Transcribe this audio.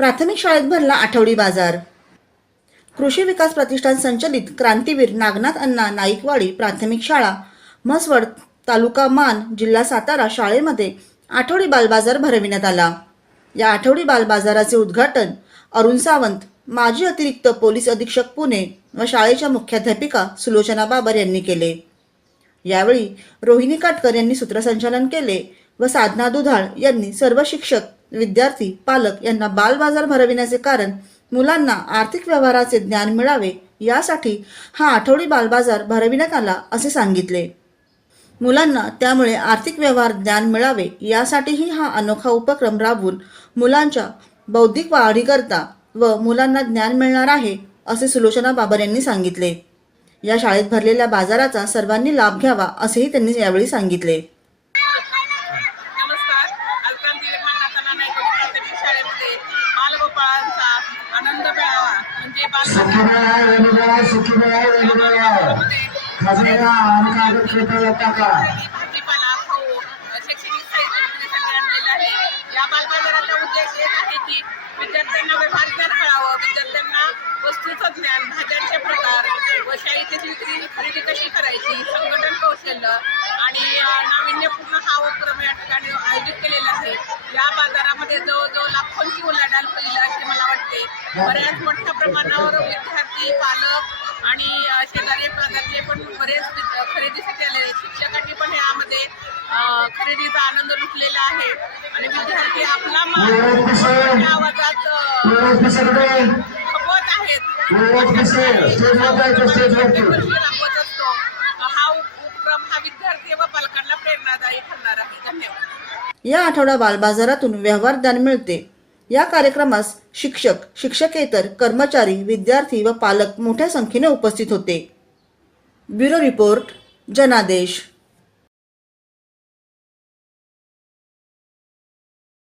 प्राथमिक शाळेत भरला आठवडी बाजार. कृषी विकास प्रतिष्ठान संचलित क्रांतीवीर नागनाथ अण्णा नाईकवाडी प्राथमिक शाळा म्हसवड तालुका मान जिल्हा सातारा शाळेमध्ये आठवडी बालबाजार भरविण्यात आला. या आठवडी बालबाजाराचे उद्घाटन अरुण सावंत माजी अतिरिक्त पोलीस अधीक्षक पुणे व शाळेच्या मुख्याध्यापिका सुलोचना बाबर यांनी केले. यावेळी रोहिणी काटकर यांनी सूत्रसंचालन केले व साधना दुधाळ यांनी सर्व शिक्षक विद्यार्थी पालक यांना बालबाजार भरविण्याचे कारण मुलांना आर्थिक व्यवहाराचे ज्ञान मिळावे यासाठी हा आठवडी बालबाजार भरविण्यात आला असे सांगितले. मुलांना त्यामुळे आर्थिक व्यवहार ज्ञान मिळावे यासाठीही हा अनोखा उपक्रम राबवून मुलांच्या बौद्धिक वाढीकरता व मुलांना ज्ञान मिळणार आहे असे सुलोचना बाबर यांनी सांगितले. या शाळेत भरलेल्या बाजाराचा सर्वांनी लाभ घ्यावा असेही त्यांनी यावेळी सांगितले. खेळता येता का भाजीपाला खाऊ शैक्षणिक साहित्य विक्रीसाठी आणलेलं आहे. या बालबाजाराचा उद्देश एक आहे की विद्यार्थ्यांना व्यवहार ज्ञान कळावं. विद्यार्थ्यांना वस्तूचं ज्ञान भाज्यांचे प्रकार व खरेदी कशी करायची संघटन कौशल्य आणि नाविन्यपूर्ण हा उपक्रम या ठिकाणी आयोजित केलेला आहे. बऱ्याच मोठ्या प्रमाणावर विद्यार्थी पालक आणि शेजारी पाजारचे पण बरेच खरेदीसाठी आलेले. शिक्षकांनी पण यामध्ये खरेदीचा आनंद लुटलेला आहे. आणि विद्यार्थी आपला आवाजात खपवत आहेत. असतो. हा उप- उपक्रम हा विद्यार्थी व पालकांना प्रेरणादायी ठरणार आहे. धन्यवाद. या आठवडा बालबाजारातून व्यवहार ज्ञान मिळते. या कार्यक्रमास शिक्षक शिक्षकेतर कर्मचारी विद्यार्थी व पालक मोठ्या संख्येने उपस्थित होते. ब्युरो रिपोर्ट जनादेश.